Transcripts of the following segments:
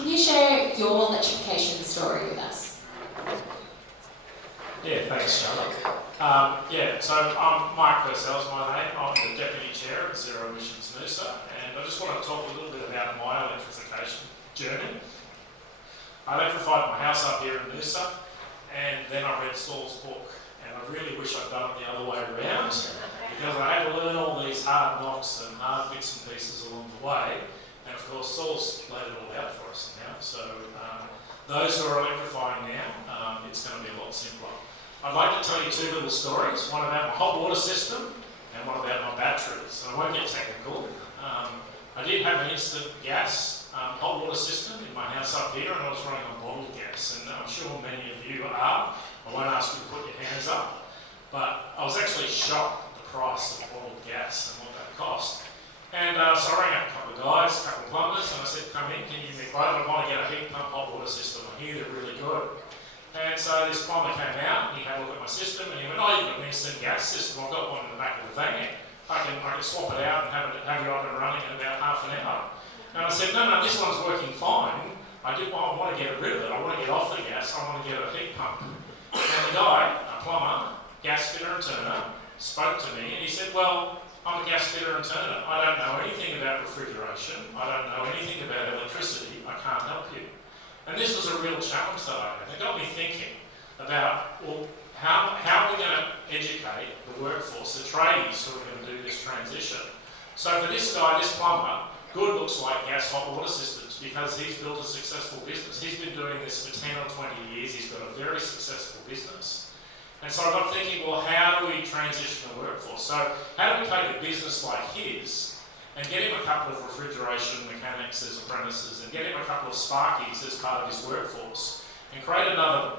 Can you share your electrification story with us? Yeah, thanks, Charlotte. So I'm Mike Purcell's my name. I'm the Deputy Chair of Emissions Noosa, and I just want to talk a little bit about my electrification journey. I electrified my house up here in Noosa, and then I read Saul's book, and I really wish I'd done it the other way around, because I had to learn all these hard knocks and hard bits and pieces along the way, and of course Saul's laid it all out for us now, so those who are electrifying now, it's going to be a lot simpler. I'd like to tell you two little stories, one about my hot water system and one about my batteries. I won't get technical. I did have an instant gas hot water system in my house up here, and I was running on bottled gas, and I'm sure many of you are. I won't ask you to put your hands up, but I was actually shocked at the price of bottled gas and what that cost. And so I rang up a couple of guys, a couple of plumbers, and I said, come in, can you give me a quote? I want to get a heat pump hot water system. I hear they're really good. And so this plumber came out, and he had a look at my system, and he went, oh, you've got an instant gas system. I've got one in the back of the van. I can swap it out and have you up and running in about half an hour. And I said, no, this one's working fine. I want to get rid of it. I want to get off the gas. I want to get a heat pump. And the guy, a plumber, gas fitter and turner, spoke to me, and he said, well, I'm a gas fitter and turner. I don't know anything about refrigeration. I don't know anything about electricity. I can't help you. And this was a real challenge that I had. It got me thinking about, well, how are we going to educate the workforce, the tradies who are going to do this transition? So for this guy, this plumber, good looks like gas hot water systems because he's built a successful business. He's been doing this for 10 or 20 years. He's got a very successful business. And so I got thinking, well, how do we transition the workforce? So how do we take a business like his and get him a couple of refrigeration mechanics as apprentices and get him a couple of sparkies as part of his workforce and create another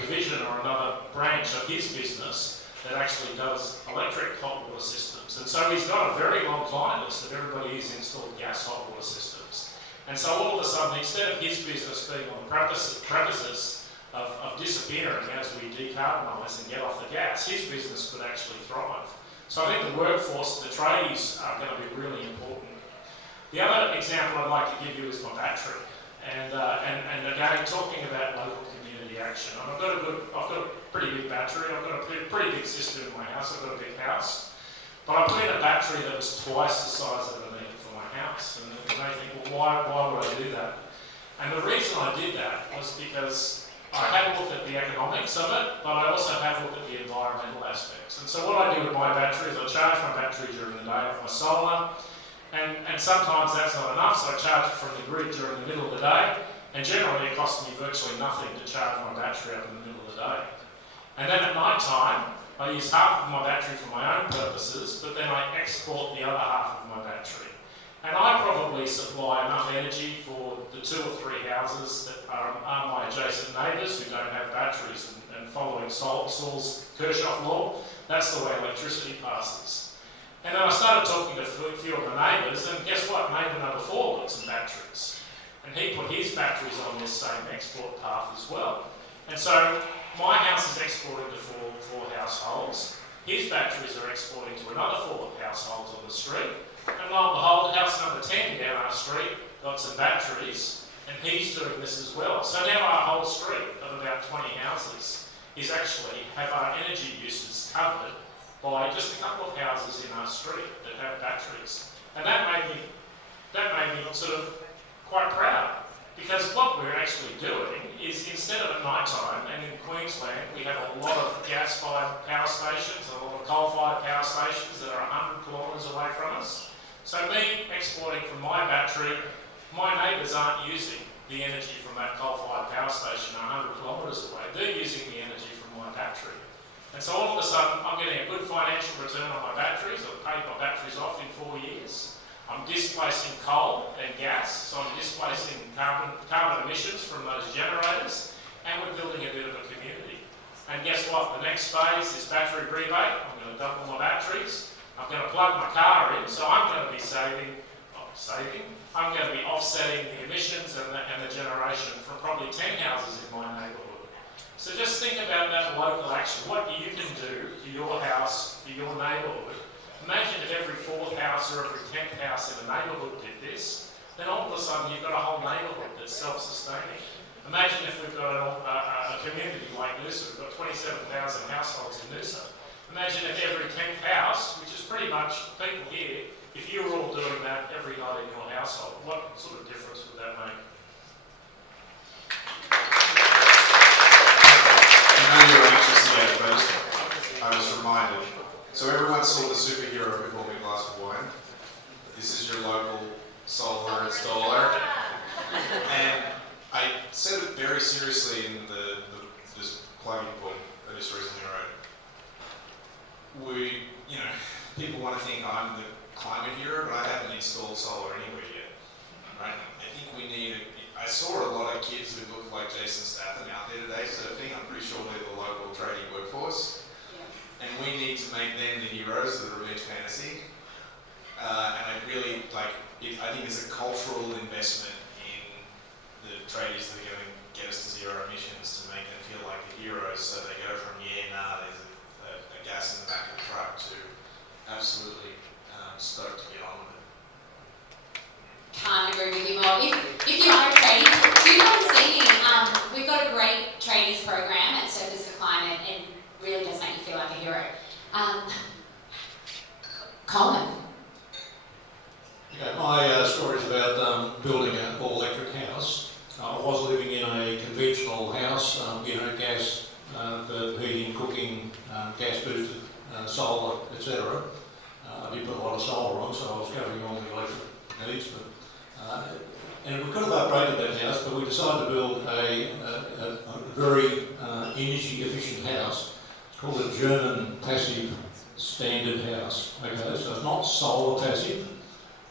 division or another branch of his business that actually does electric hot water systems. And so he's got a very long client list of everybody who's installed gas hot water systems. And so all of a sudden, instead of his business being on the premises of disappearing as we decarbonise and get off the gas, his business could actually thrive. So I think the workforce, the tradies, are going to be really important. The other example I'd like to give you is my battery. And again, talking about local community action. I've got a pretty big battery. I've got a pretty big system in my house. I've got a big house. But I put in a battery that was twice the size that I needed for my house. And you may think, well, why would I do that? And the reason I did that was because I had looked at the economics of it, but I also have looked at the environmental aspects. And so what I do with my battery is I charge my battery during the day off my solar, and sometimes that's not enough, so I charge it from the grid during the middle of the day, and generally it costs me virtually nothing to charge my battery up in the middle of the day. And then at night time, I use half of my battery for my own purposes, but then I export the other half of my battery. And I probably supply enough energy for the 2 or 3 houses that are my adjacent neighbours who don't have batteries. And following Saul's Kirchhoff law, that's the way electricity passes. And then I started talking to a few of my neighbours, and guess what? Neighbour number 4 got some batteries. And he put his batteries on this same export path as well. And so my house is exporting to four households. His batteries are exporting to another 4 households on the street. And lo and behold, house number 10 down our street got some batteries, and he's doing this as well. So now our whole street of about 20 houses is actually have our energy uses covered by just a couple of houses in our street that have batteries. And that made me sort of quite proud, because what we're actually doing is, instead of at night time, and in Queensland we have a lot of gas-fired power stations, a lot of coal-fired power stations that are 100 kilometres away from us. So me exporting from my battery, my neighbours aren't using the energy from that coal-fired power station 100 kilometres away. They're using the energy from my battery. And so all of a sudden, I'm getting a good financial return on my batteries. I've paid my batteries off in 4 years. I'm displacing coal and gas, so I'm displacing carbon emissions from those generators, and we're building a bit of a community. And guess what? The next phase is battery rebate. I'm going to double my batteries. I'm going to plug my car in, so I'm going to be I'm going to be offsetting the emissions and the generation from probably 10 houses in my neighbourhood. So just think about that local action, what you can do to your house, to your neighbourhood. Imagine if every 4th house or every 10th house in a neighbourhood did this, then all of a sudden you've got a whole neighbourhood it's self-sustaining. Imagine if we've got a community like Noosa, we've got 27,000 households in Noosa. Imagine if every 10th house, which is pretty much people here, if you were all doing that every night in your household, what sort of difference would that make? I know you were anxious to get it, but I was reminded. So everyone saw the superhero before me glass of wine. This is your local solar installer. And I said it very seriously in this plugging point I just recently wrote. People want to think I'm the climate hero, but I haven't installed solar anywhere yet. Right? I think we need I saw a lot of kids who look like Jason Statham out there today surfing. I'm pretty sure they're the local trading workforce. And we need to make them the heroes of the revenge fantasy. And I really I think it's a cultural investment in the tradies that are going to get us to zero emissions to make them feel like the heroes, so they go from there's a gas in the back of the truck to absolutely stoked to get on with it. Can't agree with you more. If you are a tradie, do you come see me? We've got a great tradies program at Surfers for Climate and really does make you feel like a hero. Colin. Okay, my story is about building an all-electric house. I was living in a conventional house, gas for heating, cooking, gas-boosted, solar, etc. I did put a lot of solar on, so I was covering all the electric needs. And we could have upgraded that house, but we decided to build a very energy-efficient house. It's called a German passive standard house. Okay, so it's not solar passive.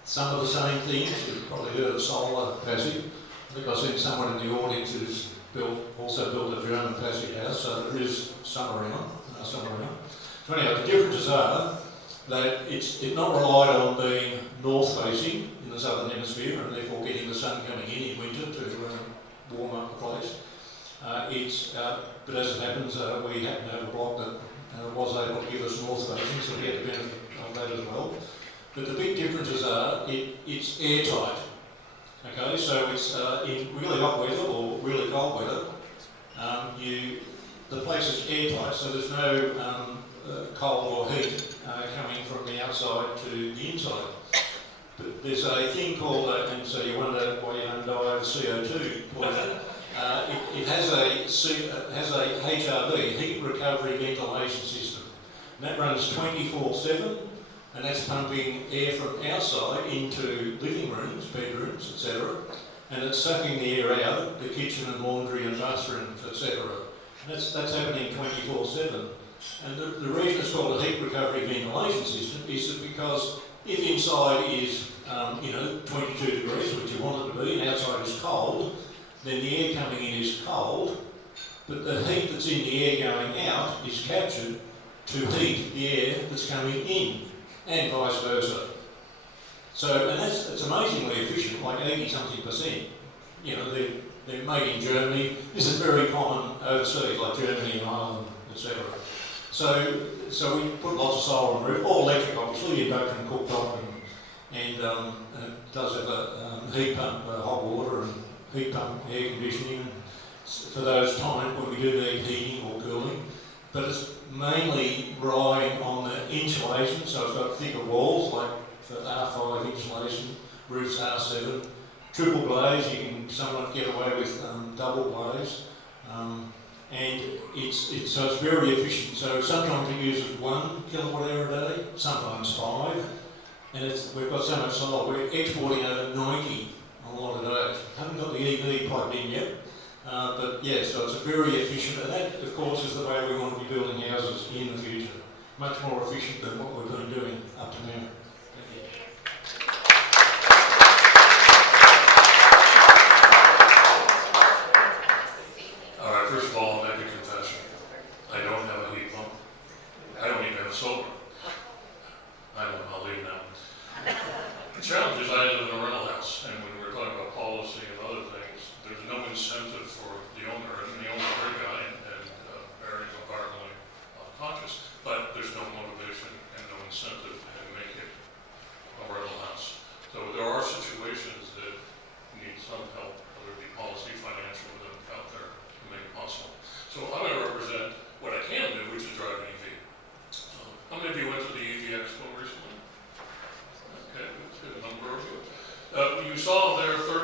Some of the same things, you've probably heard of solar passive. I think I've seen someone in the audience who's also built a German passive house, so there is some around. So anyhow, the differences are that it's not relied on being north facing in the southern hemisphere and therefore getting the sun coming in winter to warm up the place. But as it happens, we happen to have a block that was able to give us north facing, so we had the benefit of that as well. But the big differences are it's airtight. Okay, so it's in really hot weather or really cold weather, the place is airtight, so there's no cold or heat coming from the outside to the inside. But there's a thing called, and so you wonder why you don't die of CO2 poison. It has a HRV, heat recovery ventilation system, and that runs 24/7. And that's pumping air from outside into living rooms, bedrooms, etc. And it's sucking the air out, the kitchen and laundry and bathrooms, etc. And that's happening 24/7. And the reason it's called a heat recovery ventilation system is that because if inside is 22 degrees, which you want it to be, and outside is cold, then the air coming in is cold, but the heat that's in the air going out is captured to heat the air that's coming in, and vice versa. So, and it's amazingly efficient, like 80-something%. They're made in Germany. This is very common overseas, like Germany and Ireland, etc. So we put lots of solar on the roof, all electric, obviously, induction cooktop, and it does have a heat pump, hot water, and heat pump air conditioning for those times when we do need heating or cooling. But it's mainly relying on the insulation, so it's got thicker walls, like for R5 insulation, roofs R7, triple glaze, you can somewhat get away with double glaze, and so it's very efficient. So sometimes it uses 1 kilowatt hour a day, sometimes 5, and we've got so much solar, we're exporting over 90 on a lot of days. Haven't got the EV plugged in yet. But yeah, so it's very efficient, and that, of course, is the way we want to be building houses in the future. Much more efficient than what we've been doing up to now. Thank you. All right, first of all, I'll make a confession. I don't have a heat pump. I don't even have a solar. I'll leave now. The challenge is I live in a rental house, and when we're talking about policy and other things, there's no incentive for the owner, and the owner's a great guy and very environmentally conscious, but there's no motivation and no incentive to make it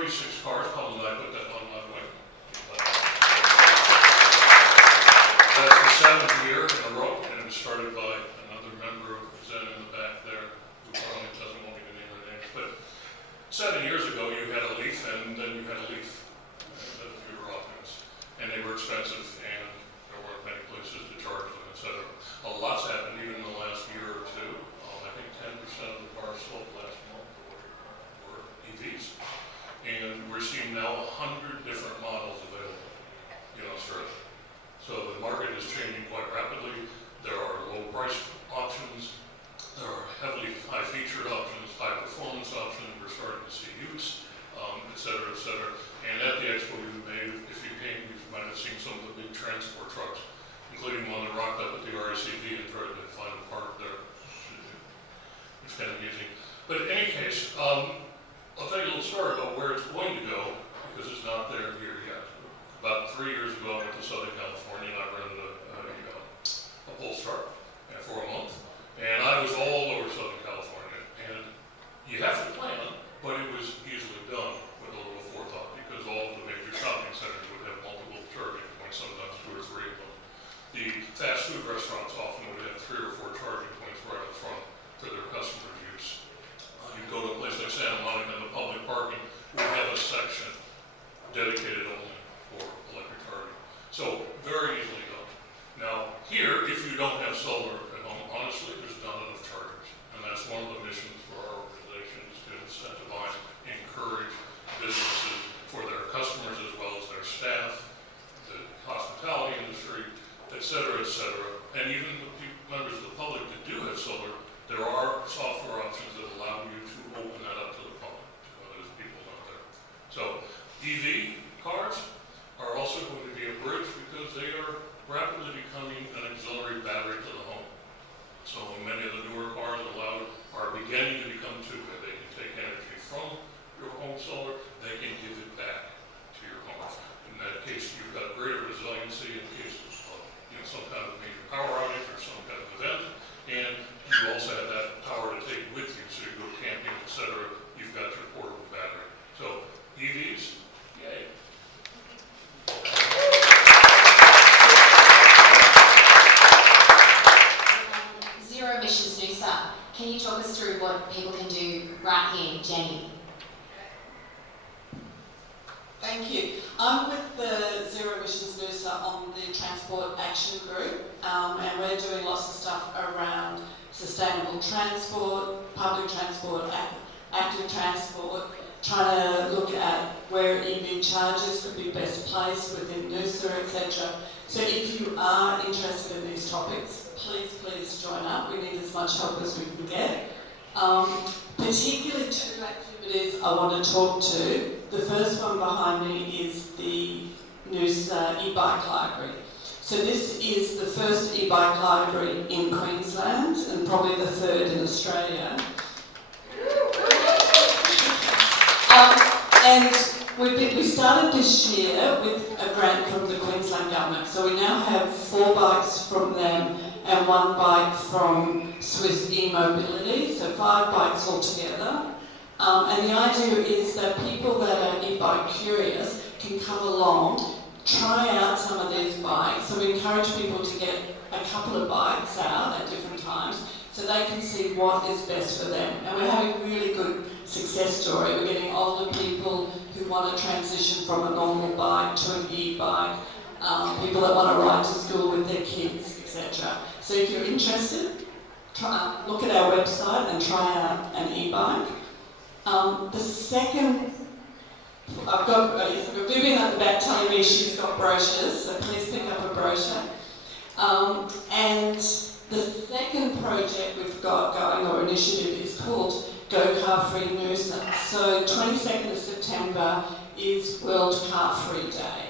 36 cars, probably I put that on my way. That's the 7th year in a row, and it was started by another member who's in the back there, who probably doesn't want me to name her names, but 7 years ago you had a Leaf, and then you had a Leaf, that was your offense, and they were expensive, and there weren't many places to charge them, etc. A lot's happened even in the last year or two. I think 10% of the cars sold last month were EVs, and we're seeing now 100 different models available in Australia. So the market is changing quite rapidly. There are low price options, there are heavily high featured options, high performance options, we're starting to see use, et cetera, et cetera. And at the expo you made, if you came, you might have seen some of the big transport trucks, including one that rocked up at the RACV and tried to find a park there. It's kind of amusing. But in any case, I'll tell you a little story about where it's going to go, because it's not there here yet. About 3 years ago, I went to Southern California and I rented a Polestar for a month. And I was all over Southern California. And you have to plan, but it was easily done with a little forethought, because all of the major shopping centers would have multiple charging points, sometimes 2 or 3 of them. The fast food restaurants often would have 3 or 4 charging points right up front for their customers' use. You go to a place like Santa Monica, and the public parking will have a section dedicated only for electric charging. So very easily done. Now here, if you don't have solar at home, honestly, there's not enough chargers. And that's one of the missions for our organization, is to incentivize, encourage businesses for their customers as well as their staff, the hospitality industry, et cetera, and even the members of the public that do have solar. There are software options that allow you to open that up to the public, to other people out there. So EV cars are also going to be a bridge, because they are rapidly becoming an auxiliary battery to the home. So many of the newer cars are beginning to become two-way. They can take energy from your home solar, they can give it back to your home. In that case, you've got greater resiliency in case of some kind of major power outage or some kind of event, and you also have that power to take with you, so you go camping, etc. You've got your portable battery. So EVs, yay. Zero Emissions Noosa, can you talk us through what people can do right here, Jenny? Thank you. I'm with the Zero Emissions Noosa on the Transport Action Group, and we're doing lots of stuff around sustainable transport, public transport, active transport, trying to look at where EV chargers could be best placed within Noosa, etc. So if you are interested in these topics, please join up. We need as much help as we can get. Particularly 2 activities I want to talk to. The first one behind me is the Noosa e-bike library. So this is the first e-bike library in Queensland, and probably the 3rd in Australia. And we started this year with a grant from the Queensland government. So we now have 4 bikes from them and 1 bike from Swiss e-mobility, so 5 bikes altogether. And the idea is that people that are e-bike curious can come along, try out some of these bikes. So we encourage people to get a couple of bikes out at different times so they can see what is best for them. And we're having a really good success story. We're getting older people who want to transition from a normal bike to an e-bike, people that want to ride to school with their kids, etc. So if you're interested, look at our website and try out an e-bike. The second, I've got Vivian at the back telling me she's got brochures, so please pick up a brochure. And the second project we've got going, or initiative, is called Go Car Free Noosa. So 22nd of September is World Car Free Day.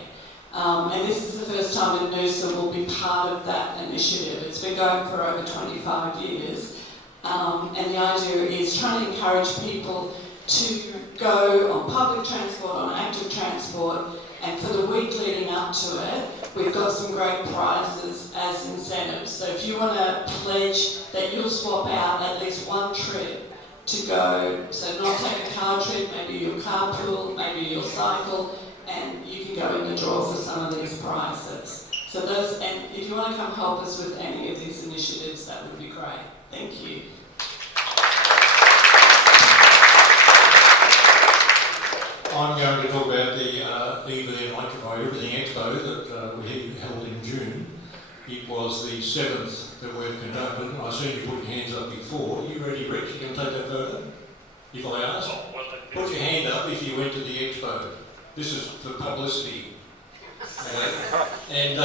And this is the first time that Noosa will be part of that initiative. It's been going for over 25 years. And the idea is trying to encourage people to go on public transport, on active transport, and for the week leading up to it, we've got some great prizes as incentives. So if you want to pledge that you'll swap out at least one trip to go, so not take a car trip, maybe your carpool, maybe your cycle, and you can go in the draw for some of these prizes. So those, and if you want to come help us with any of these initiatives, that would be great. Thank you. I'm going to talk about the EV and Electrify Everything Expo that we held in June. It was the 7th that we've conducted, and I seen you put your hands up before. Are you ready, Rich? You can take that photo? If I ask, put your hand up if you went to the expo. This is for publicity. And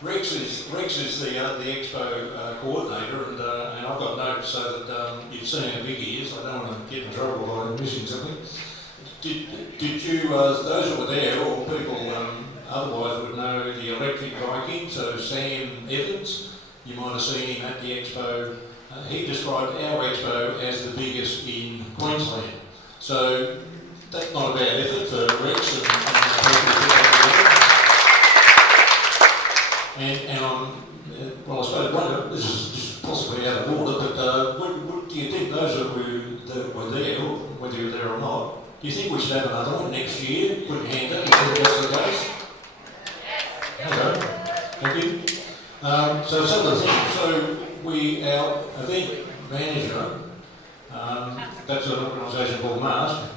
Rex is the expo coordinator, and I've got notes so that you've seen how big he is. I don't want to get in trouble by missing something. Did you, those that were there, or people otherwise would know the electric Viking, so Sam Evans, you might have seen him at the expo. He described our expo as the biggest in Queensland. So that's not a bad effort for Rex and people who put that together. And well, I suppose this is just possibly out of order, but do you think those that were there, whether you're there or not, do you think we should have another one next year? Put your hand up if that's the case. Okay, thank you. So some of the things, so our event manager, that's an organisation called MASK,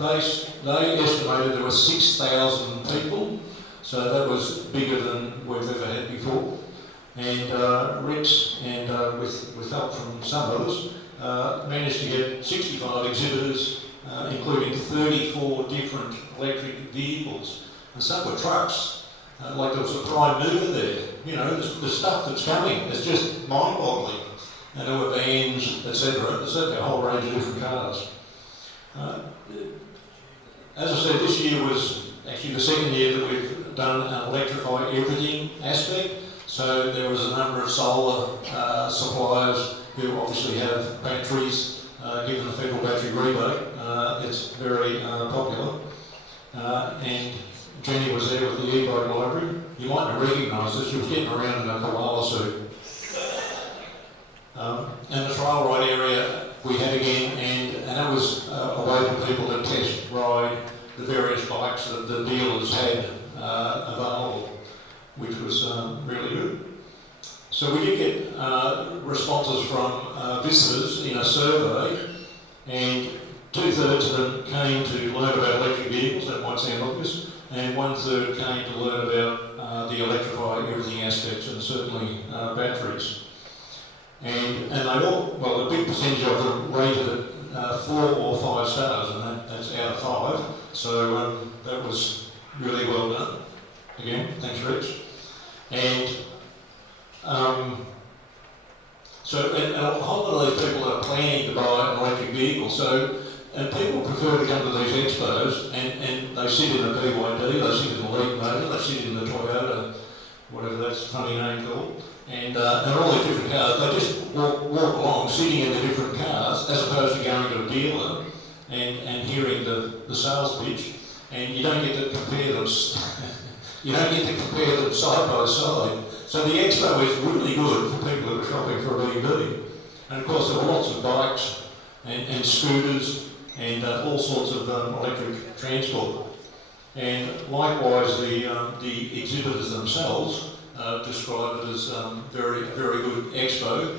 they estimated there were 6,000 people, so that was bigger than we've ever had before. And Rex, and with help from some others, managed to get 65 exhibitors, including 34 different electric vehicles. And some were trucks. Like there was a prime mover there. You know, the stuff that's coming is just mind-boggling. And there were vans, etc. There's certainly a whole range of different cars. As I said, this year was actually the second year that we've done an Electrify Everything aspect. So there was a number of solar suppliers who obviously have batteries, given the federal battery rebate. It's very popular. And Jenny was there with the e-bike library. You might not recognise this, she was getting around in a koala suit. And the trial ride area we had again, and that was a way for people to test ride the various bikes that the dealers had available, which was really good. So we did get responses from visitors in a survey, and 2/3 of them came to learn about electric vehicles. That might sound obvious. And 1/3 came to learn about the Electrify Everything aspects, and certainly batteries. And they all, well, a big percentage of them rated it 4 or 5 stars, and that's out of 5. So that was really well done. Again, thanks, Rich. And so a whole lot of these people are planning to buy an electric vehicle. So, and people prefer to come to these expos, and they sit in a BYD, they sit in a Leap motor, they sit in the Toyota, whatever that's a funny name called, and all these different cars. They just walk along, sitting in the different cars, as opposed to going to a dealer and hearing the sales pitch, and you don't get to compare them. You don't get to compare them side by side. So the expo is really good for people who are shopping for a EV. And of course there were lots of bikes and scooters and all sorts of electric transport. And likewise the exhibitors themselves describe it as very, very good expo.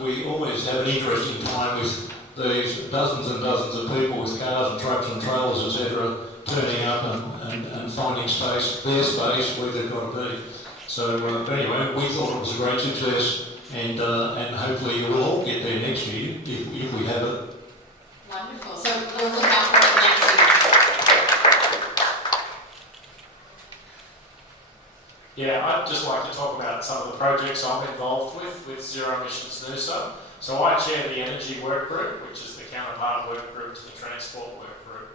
We always have an interesting time with these dozens and dozens of people with cars and trucks and trailers, etc., turning up and finding space, their space where they've got to be. So anyway, we thought it was a great success, and hopefully you will all get there next year if we have it. Wonderful. So we'll look out for it next year. Yeah, I'd just like to talk about some of the projects I'm involved with Zero Emissions Noosa. So I chair the Energy Work Group, which is the counterpart work group to the Transport Work Group.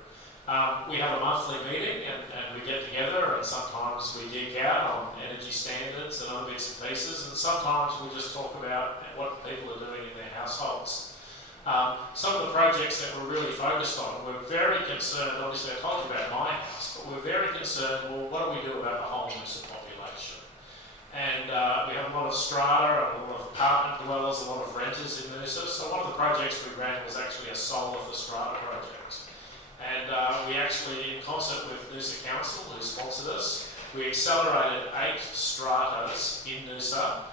We have a monthly meeting and we get together, and sometimes we geek out on energy standards and other bits and pieces, and sometimes we just talk about what people are doing in their households. Some of the projects that we're really focused on, we're very concerned, obviously I told you about my house, but we're very concerned, well, what do we do about the whole Noosa population? And we have a lot of strata and a lot of apartment dwellers, a lot of renters in Noosa. So one of the projects we ran was actually a solar for strata project. And we actually, in concert with Noosa Council, who sponsored us, we accelerated 8 stratas in Noosa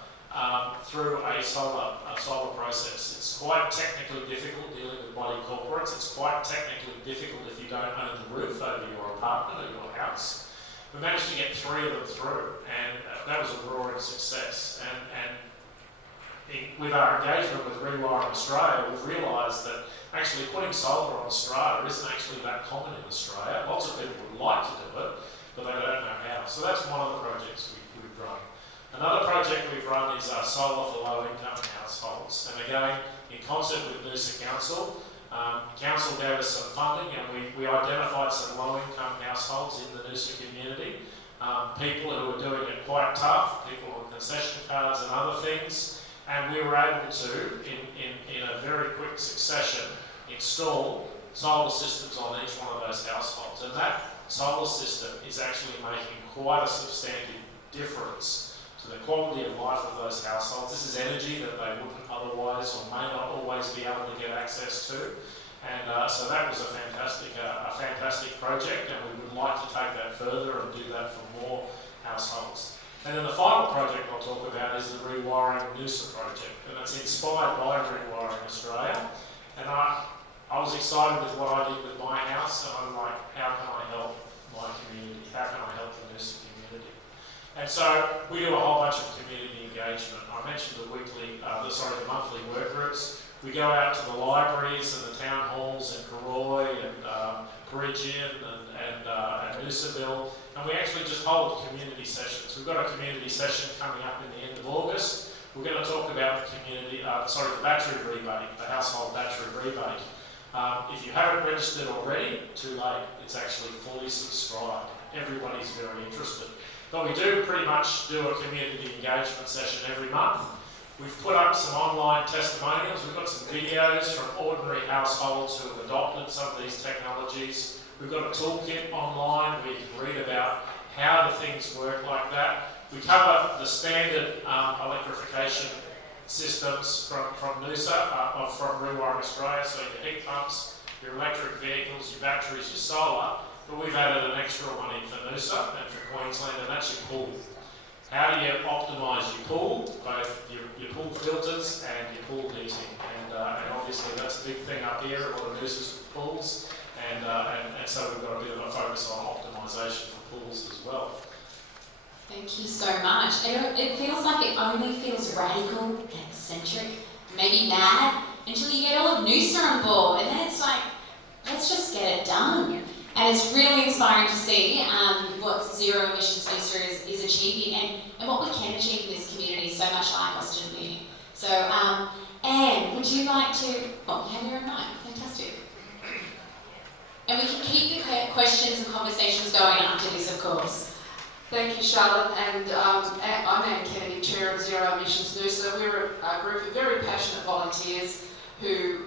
through a solar process. It's quite technically difficult dealing with body corporates. It's quite technically difficult if you don't own the roof over your apartment or your house. We managed to get 3 of them through, and that was a roaring success. And with our engagement with Rewiring Australia, we've realised that actually putting solar on a strata isn't actually that common in Australia. Lots of people would like to do it, but they don't know how. So that's one of the projects we've run. Another project we've run is solar for low-income households. And again, in concert with Noosa Council, Council gave us some funding, and we identified some low-income households in the Noosa community. People who were doing it quite tough, people on concession cards and other things. And we were able to, in a very quick succession, install solar systems on each one of those households. And that solar system is actually making quite a substantive difference to the quality of life of those households. This is energy that they wouldn't otherwise or may not always be able to get access to. And so that was a fantastic project, and we would like to take that further and do that for more households. And then the final project I'll talk about is the Rewiring Noosa project, and it's inspired by Rewiring Australia. And I was excited with what I did with my house, and I'm like, how can I help my community? How can I help the Noosa community? And so we do a whole bunch of community engagement. I mentioned the monthly work groups. We go out to the libraries and the town halls in Karoi and Peregian and Noosaville, and we actually just hold community sessions. We've got a community session coming up in the end of August. We're going to talk about the battery rebate, the household battery rebate. If you haven't registered already, too late. It's actually fully subscribed. Everybody's very interested. But we do pretty much do a community engagement session every month. We've put up some online testimonials. We've got some videos from ordinary households who have adopted some of these technologies. We've got a toolkit online where you can read about how do things work like that. We cover the standard electrification systems from Noosa, from Rewiring Australia, so your heat pumps, your electric vehicles, your batteries, your solar. But we've added an extra one in for Noosa and for Queensland, and that's your pool. How do you optimise your pool, both your pool filters and your pool heating? And obviously that's a big thing up here, a lot of Noosa's pools, and so we've got a bit of a focus on optimisation for pools as well. Thank you so much. It feels like it only feels radical, eccentric, maybe mad, until you get all of Noosa on board, and then it's like, let's just get it done. And it's really inspiring to see what Zero Emissions Noosa is achieving and what we can achieve in this community, so much like Austin Uni. So, Anne, would you like to, you have your own mic, fantastic. And we can keep the questions and conversations going after this, of course. Thank you, Charlotte. And I'm Anne Kennedy, Chair of Zero Emissions Noosa. We're a group of very passionate volunteers who,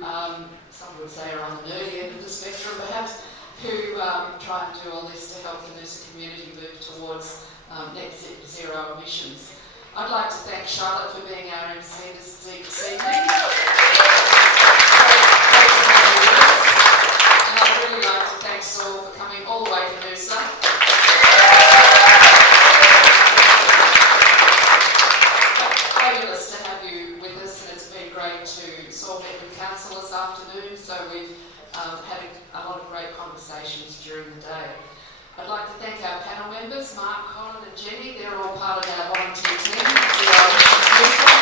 some would say are on the nerdy end of the spectrum perhaps, who try and do all this to help the Noosa community move towards net zero emissions. I'd like to thank Charlotte for being our MC this evening. And I'd really like to thank Saul for coming all the way to Noosa. Fabulous to have you with us, and it's been great to Saul met with council this afternoon, so we've had a lot of great conversations during the day. I'd like to thank our panel members, Mark, Colin and Jenny. They're all part of our volunteer team.